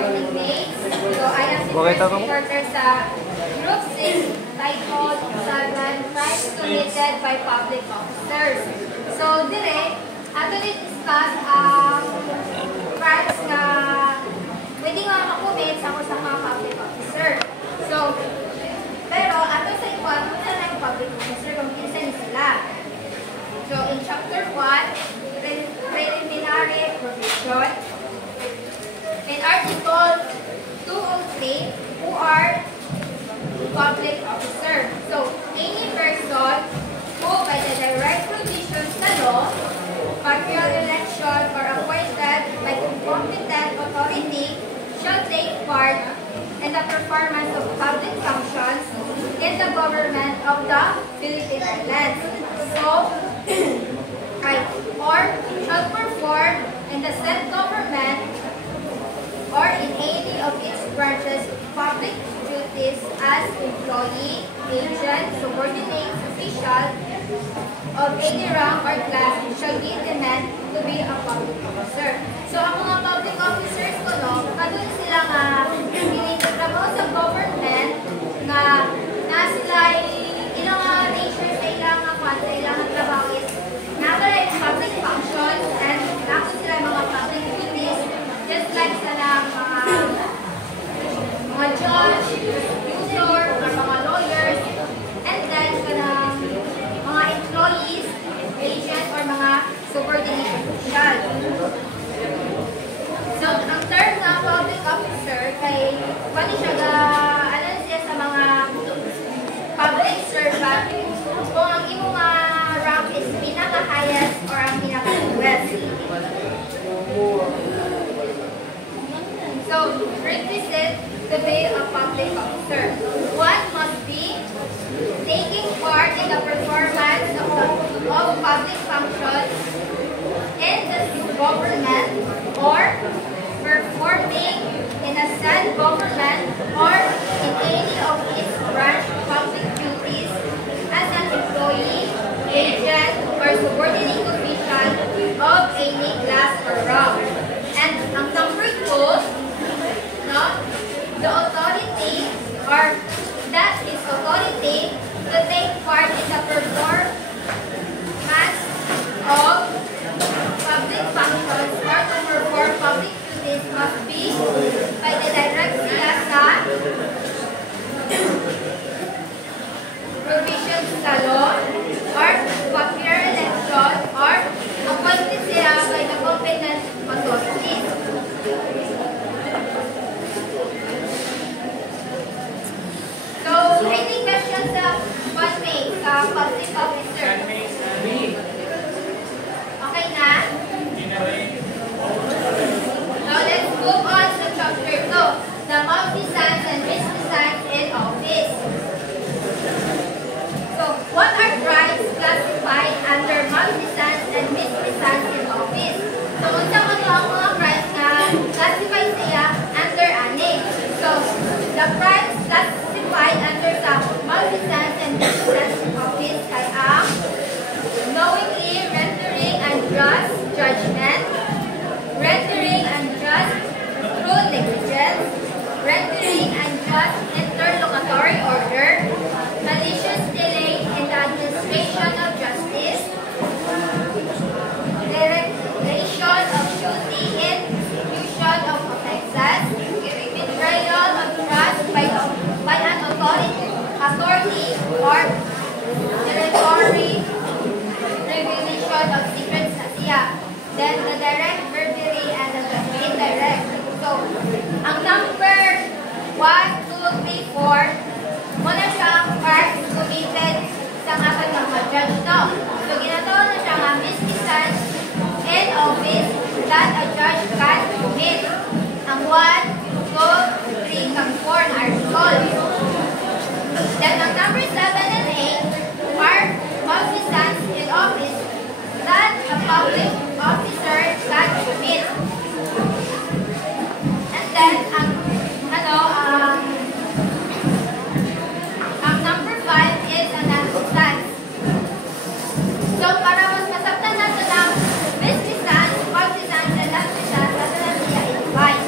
morning mates. So, I am the first reporter sa Group 6 titled 7 Crimes Committed by Public Officers. So, dire, ato discuss ang crimes na pwede nga makumit sa mga public officer. So, pero ato sa iba, ano na yung public officer kung kinsa ni sila. So, in chapter 1, preliminary provision. In article 203, who are public officer. So, any person who by the direct provisions sa law, partial election, or appointed by competent authority shall take part in the performance of public functions in the government of the Philippine Islands. So, or shall perform in the said government or in any of its branches public duties as employee, agent, subordinate, official of any rank or class shall be deemed to be a public officer. So, ang mga public officers ko, no, kadun sila nga trabaho sa government nga na sila ilang nature sa ilang sa ilang trabaho is nakala public functions and nakala sila mga public duties just like sa mga judge, prosecutor, or mga lawyers, and then mga employees, agent, or mga subordinate official. So, ang term na public officer kay pwede siya siya sa mga public servant kung ang imong rank is pinaka-highest or ang pinaka-lowest. So, requisite to be a public officer. One must be taking part in the performance of public functions in the government or performing in a said government or in any of its branch public duties as an employee, agent, or subordinate official of any class or rank. And ang number 2, no, the authority or that is authority to take part in the performance of public functions or to perform public duties must be by the direct sila sa provisions sa law or popular election or appointed sila by the competent authority. So, any questions sa public officer? Okay na? Now, let's move on to chapter 2, the malfeasance and misfeasance in office. So, what are crimes classified under malfeasance and misfeasance in office? So, unsa man ang mga crimes na classified siya under ani? So, the crimes classified under sa malfeasance and misfeasance in office kay ang knowingly rendering unjust judgment, rendering unjust through negligence, rendering unjust interlocutory order, malicious delay in the administration of justice, dereliction of duty in execution of offenses, betrayal of trust by an authority or territory, revelation of secrets na siya. Then the direct burglary and the indirect. So, ang number 1, 2, 3, 4, muna siyang crimes committed sa ating mga judge now. So, ginatawag na siya nga misfeasance in office that a judge can commit. Ang 1, 2, 3, and 4 na article. Then, ang number 7 and 8 are malfeasance in office that a public officer can commit. And then, ang number 5 is an misfeasance. So, para mas masabtan natin ang misfeasance, malfeasance, and misfeasance, natin siya i-divide.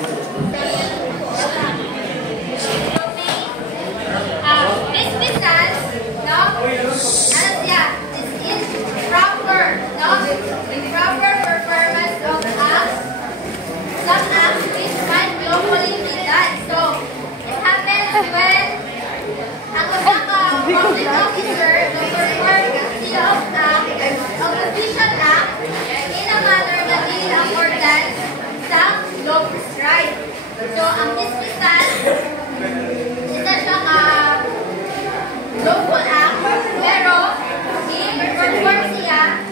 So, ang dismissal, isa siya ka lawful act, pero i-perform siya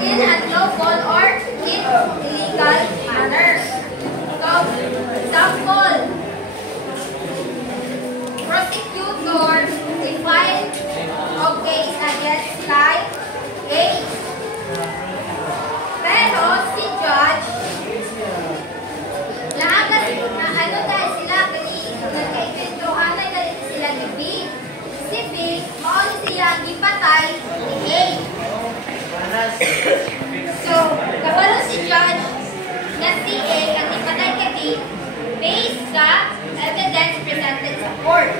in unlawful or in illegal manner. So, example, prosecutor defiled of case against Kai A. Pero si judge, dahil sila, nagkaipintuhan na dahil sila ni B. Si B, maon siya gipatay ni A. So, kabalo si judge na si A ang ipatay kay B based sa evidence presented sa court.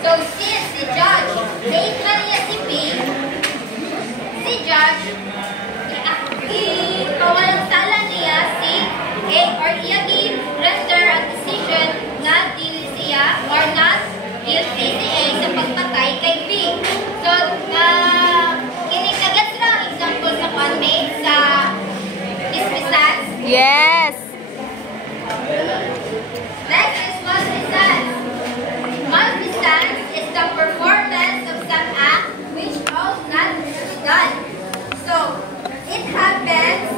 So, since si judge, date na niya si B, si judge, kawalang sala niya si A or iya render ang decision na dili siya or not guilty si A sa pagpatay kay B. So, kinikagat sila ang example sa conmate sa dismissal. Yes! Next is malfeasance. Malfeasance is the performance of some act which ought not to be done. So, it happens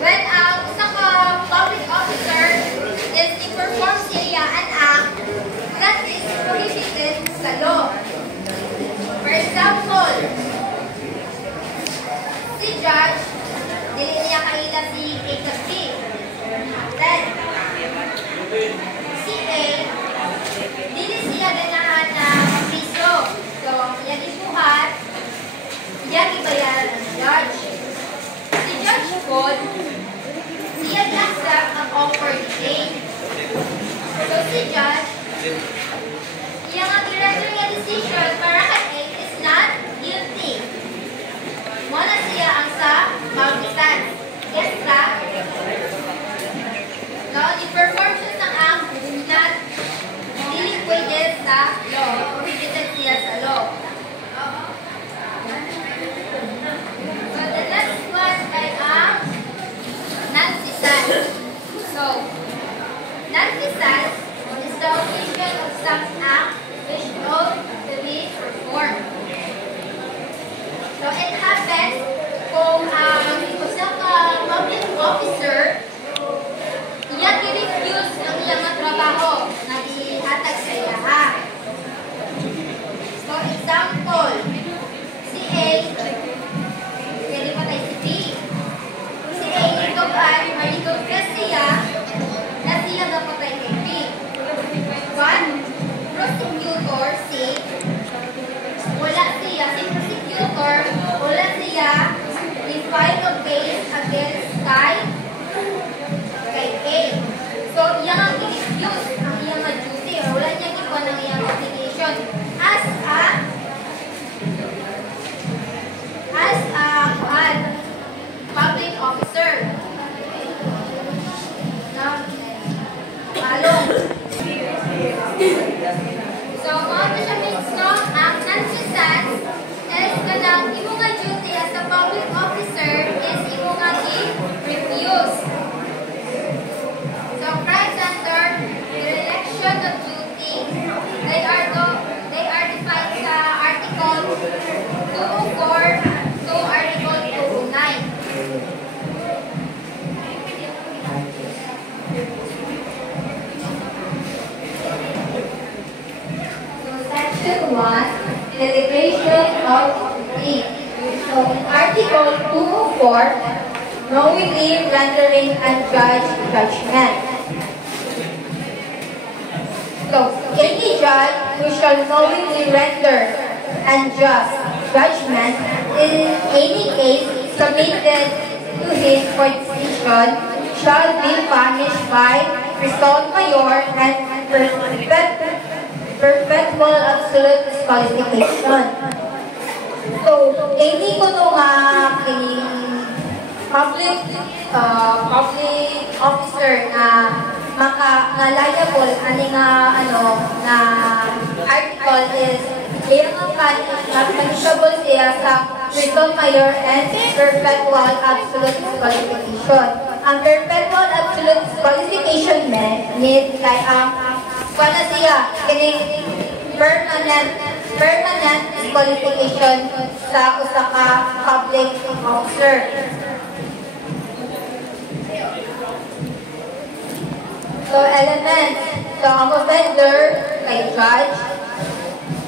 when isang public officer is i-perform siya an act that is prohibited sa law. For example, si judge, dili niya kaila si A ka B. Then, si A, dili siya ganahan na piso. So, siya dibuhat, siya gibayaran ng judge. Si judge po, siya accept ang offer ni A. So, si judge, siya nga i-render niya decision para kay A is not guilty. Muna siya ang sa malfeasance. Yes, ka? No, i-perform siya ng act na dili pwede sa law. Prohibited siya sa law. So, the next one ay ang non-feasance. So, non-feasance is the omission of some act which ought to be performed. So, it happens kung isang public officer, iya i-refuse ang iyang trabaho na ihatag sa iya. So, example, si A, pwede patay si B. Si A, i-confess siya na siya napatay kay B. But, prosecutor, si prosecutor, wala siya i-file a case against kay A. So, iyang ang i-refuse ang iyang duty or wala niya ikuha ng iyang obligation as a public officer. So, mga siya means no, ang non-feasance is kanang imo nga duty as a public officer is imo nga i-refuse. So, crimes under dereliction of duty, they are defined sa Article 204 to Article 209. Section 1, Delegation of duty. So, in Article 204, knowingly rendering unjudged judgment. So, any judge who shall knowingly render unjust judgment in any case submitted to him for decision shall be punished by result mayor and perpetual absolute disqualification. So, any kuno nga public officer na liable ani nga na article is iyang punishable siya sa result mayor and perpetual absolute disqualification. ang perpetual absolute qualification need kay ang wala siya kining permanent qualification sa usa ka public officer. So elements, so ang offender kay judge,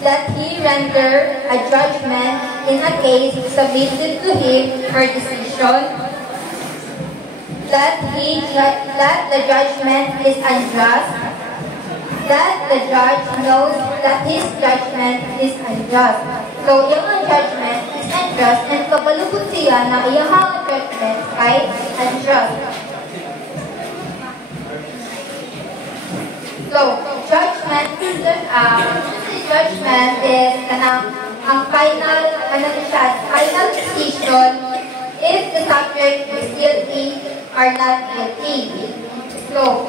that he render a judgment in a case submitted to him for decision, that the judgment is unjust, that the judge knows that his judgment is unjust. So, iyang judgment is unjust and kabalubot siya na iyang judgment ay unjust. So, judgment is ang final decision if the subject is guilty or not guilty. So,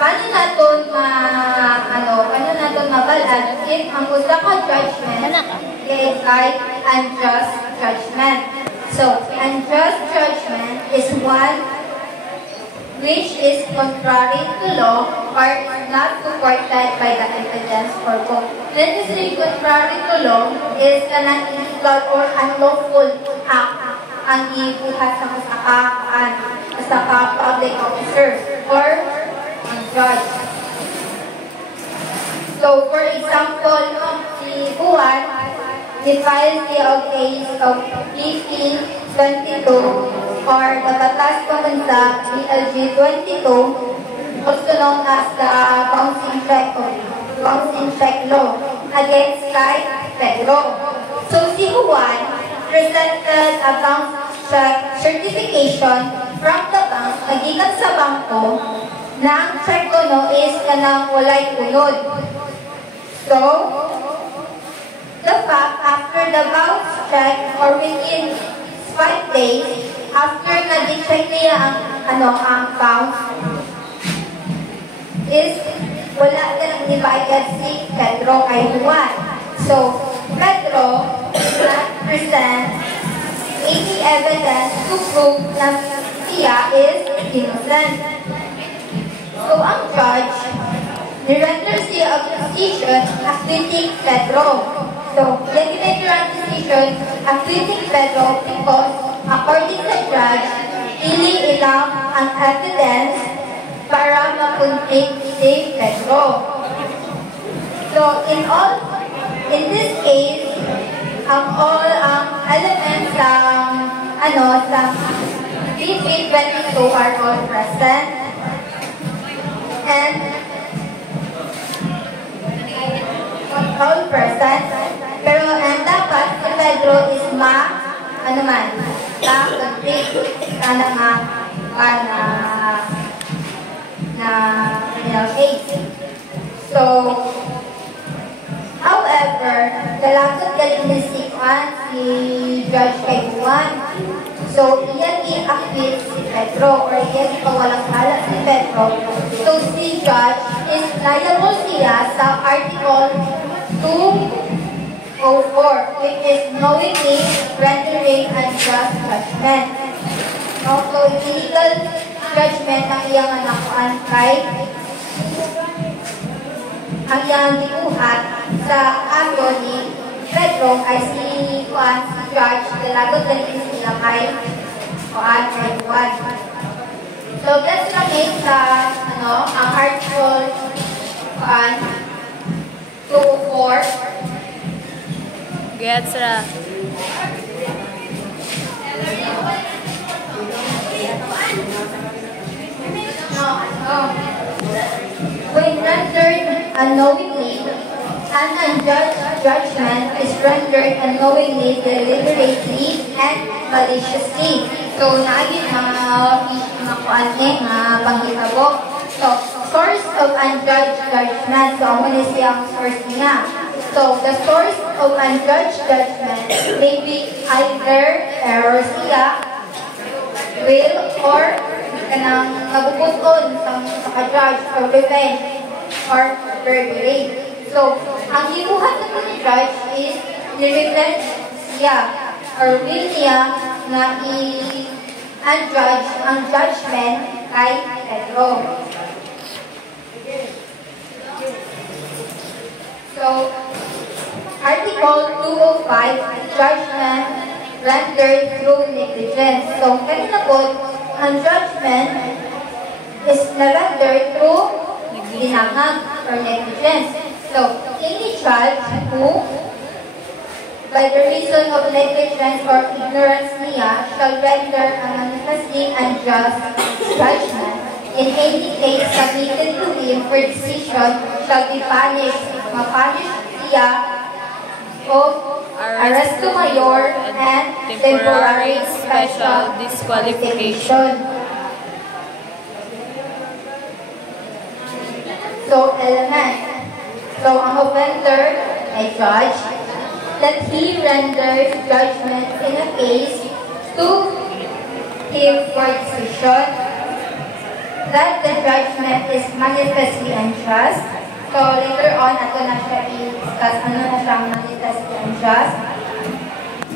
paano natin mabalaan if ang usa ka judgment is unjust judgment. So, unjust judgment is one which is contrary to law or not supported by the evidence or both. When we say contrary to law is an illegal or unlawful act ang ibuhat sa public officer or judge. So, for example, si Juan, defiled siya of case of BP-22 or the Batas Pambansa BLG 22, also known as the bouncing check law against kay Pedro. So, si Juan presented a bounce check certification from the bank, nagikan sa bangko, na ang check kuno is kanang walay kunod. So, the fact after the bounce check or within 5 days after na-check niya ang bounce is wala na lang divided si Pedro kay Juan. So, Pedro present 80 evidence to prove na siya is innocent. So, ang judge nirender siya of decision acquitting Pedro. So, legislature ang decision acquitting Pedro because according to the judge, ili ilang ang evidence para mapuntik si Pedro. So, in this case, all elements sa BP-22 are all present. And all present. Pero dapat si Pedro is complete na case. So, however, dalagot galing ni si Judge kay Juan. So, iyan i-acquit si Pedro or iyan ipawalang hala si Pedro. So, si Judge is liable siya sa Article 204, which is knowingly rendering unjust judgment. Also, illegal judgment ang iyang nakuan kay ang iyang gibuhat sa ato ni Pedro ay si Judge dalagot din sila kay Juan. So, let's make sa ang Article 204. Gets ra. When rendered unknowingly, an unjust judgment is rendered unknowingly, deliberately, and maliciously. So, naagin panghitabo. So, source of unjudged judgment. So, ang muna siyang source niya. So, the source of unjudged judgment may be either error siya, will, or kanang nabubuton sa ka-judge or revenge or burglary. So, ang gibuhat ng judge is ni-revenge siya or will niya na ang judgment kay Pedro. So, Article 205, judgment rendered through negligence. So, kanina po, ang judgment is na-rendered through ginangag or negligence. So, any judge who, by the reason of negligence or ignorance niya, shall render a manifestly unjust judgment in any case submitted to him for decision shall be punished. Mapunish siya of arresto mayor and temporary special disqualification. So, element. So, ang offender ay judge that he renders judgment in a case to him for decision that the judgment is manifestly unjust. So, later on, ato na siya i-discuss ano na siyang manifestly unjust.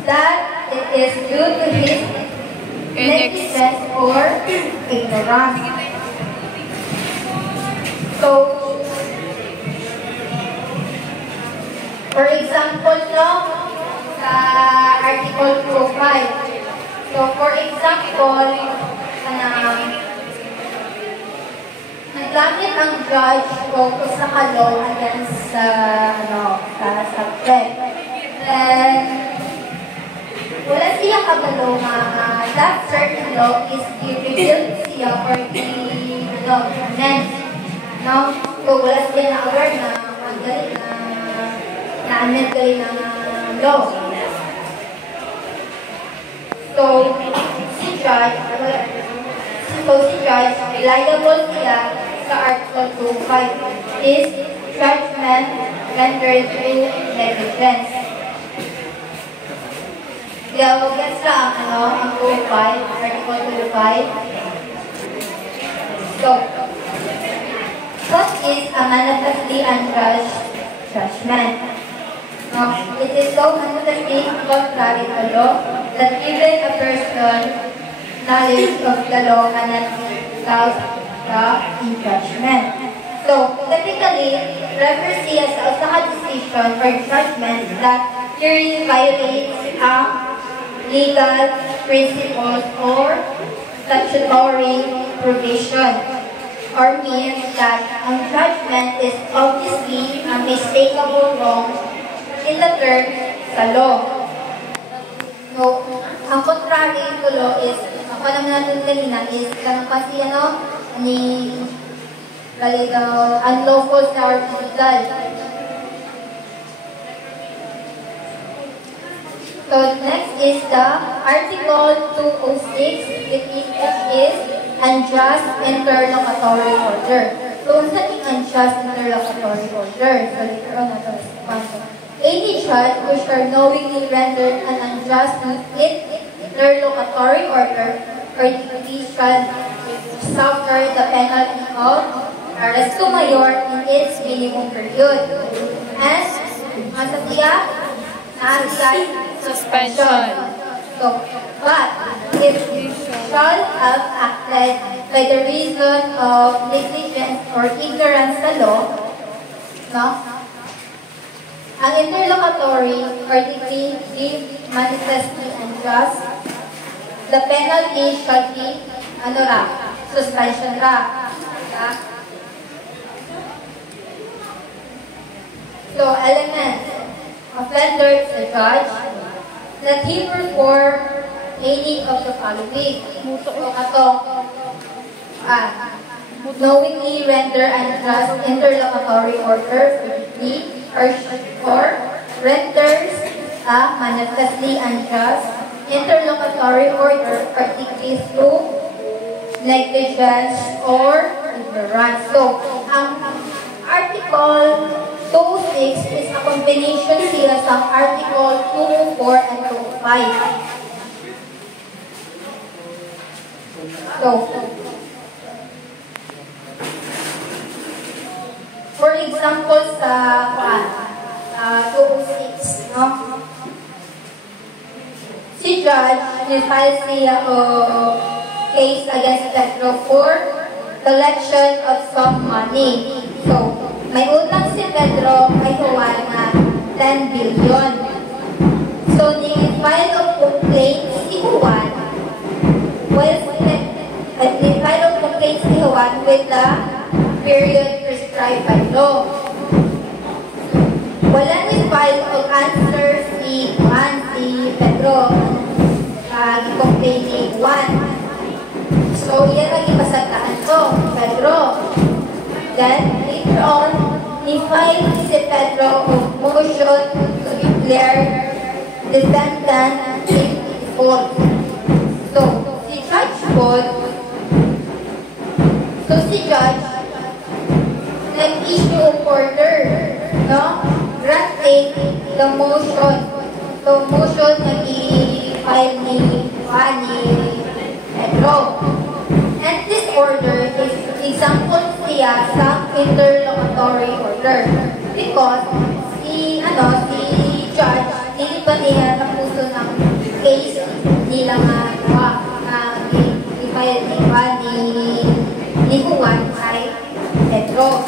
That it is due to his negligence or ignorance. So, for example, no, sa Article 205. So, for example, naggamit ang judge o sa law against sa subject. Then, wala siya kabalo that certain law is revealed siya or amend. No? So, wala siya na-aware na magaling na-amend galing ng law. So, si judge, reliable siya sa Article 205 is judgment rendered through negligence. Kaya huwag yan sa ang 205, Article 205. So, what is a manifestly unjust judgment? It is so manifestly contrary to law that even a person knowledge of the law cannot without the judgment. So, typically, refers siya sa usaha decision or judgment that clearly violates ang legal principles or statutory provision, or means that ang judgment is obviously a mistakable wrong in the terms sa law. So, ang contrary to law is ako naman natin kanina is lang kasi ni unlawful sa or illegal. So next is the Article 206, which is unjust interlocutory order. So unsa ning unjust interlocutory order? So later on nato any judge who shall knowingly render an unjust interlocutory order or decree shall suffer the penalty of arresto mayor in its minimum period. And asa siya? Suspension. So, but if shall have acted by the reason of negligence or ignorance sa law, no? Ang interlocutory or decree is manifestly unjust. The penalty shall be suspension ra. So, element. Offender is the judge that he perform any of the following. So, knowingly render unjust interlocutory order or renders a manifestly unjust interlocutory order or decree through negligence or ignorance. So, ang Article 206 is a combination sila sa Article 204 and 205. So, for example, sa 206, no? Si judge, ni-file siya case against Pedro for collection of some money. So, may utang si Pedro kay Juan na 10 billion. So, ni-file of complaint si Juan with the period prescribed by law. Wala ni-file of answer si Pedro i-complain ni Juan. So, yan ang ipasataan to, Pedro. Then, later on, ni-file si Pedro of motion to declare defendant in default. So, si Judge nag-issue of order, no? Granting the motion. So, motion nag-i-file ni Pedro. And this order is example siya sa interlocutory order. Because si Judge, hindi pa niya tapuso ng case nila i-file ni Juan kay Pedro.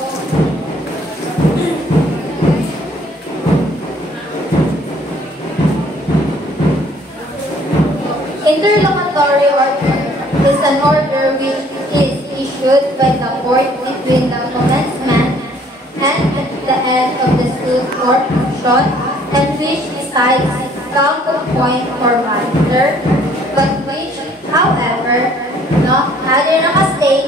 Interlocutory order is an order which is issued by the court between the commencement and the end of the suit or action, and which decides counterpoint or matter, but which, however, other nakastate,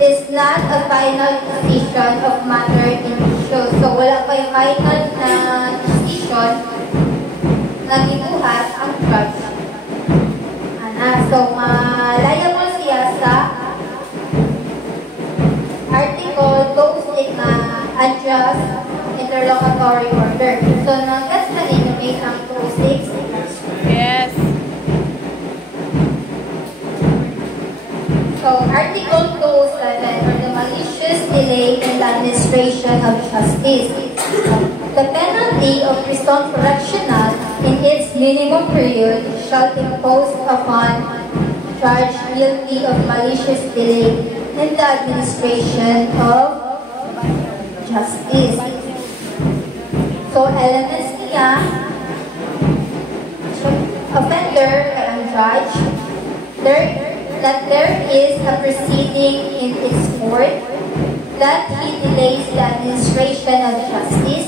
is not a final decision of matter in issue. So, wala pa yung final na decision na gibuhat ang judge. So, liable siya sa article 206 na adjust interlocutory order. So, nag-gets na ninumate ang 206. Yes. So, Article 207, or the malicious delay in the administration of justice. The penalty of prison correctional in its minimum period shall impose upon charged guilty of malicious delay in the administration of justice. So, elements niya, offender kay ang judge, that there is a proceeding in its court, that he delays the administration of justice,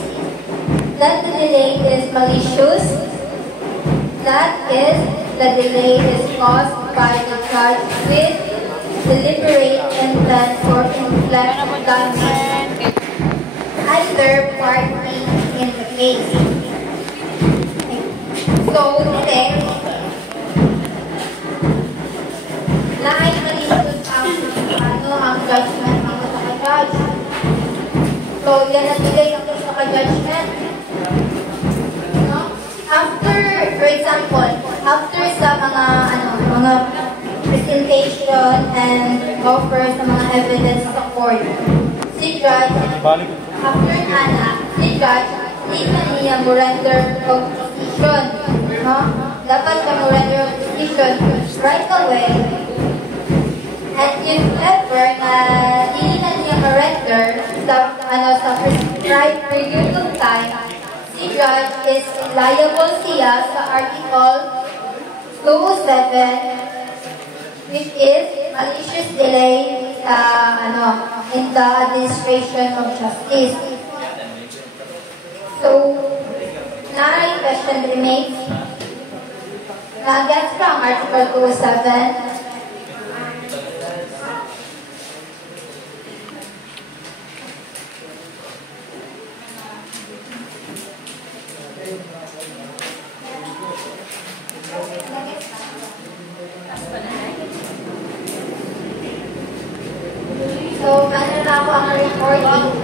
that the delay is malicious, that is, the delay is caused by the judge with deliberate intent or inflict damage either party in the case. So, delay na ay malicious ang judgment ng judge. So, yan ang delay ng judgment. After, for example, after sa mga presentation and offer sa mga evidence sa court, si judge, after si judge, hindi na niya render of decision. Dapat siya render of decision right away. And if ever na hindi na niya render sa prescribed period of time, si judge is liable siya sa Article 207, which is malicious delay in the administration of justice. So, na question remains. Na-gets from Article 207. So, ano na ako ang reporting?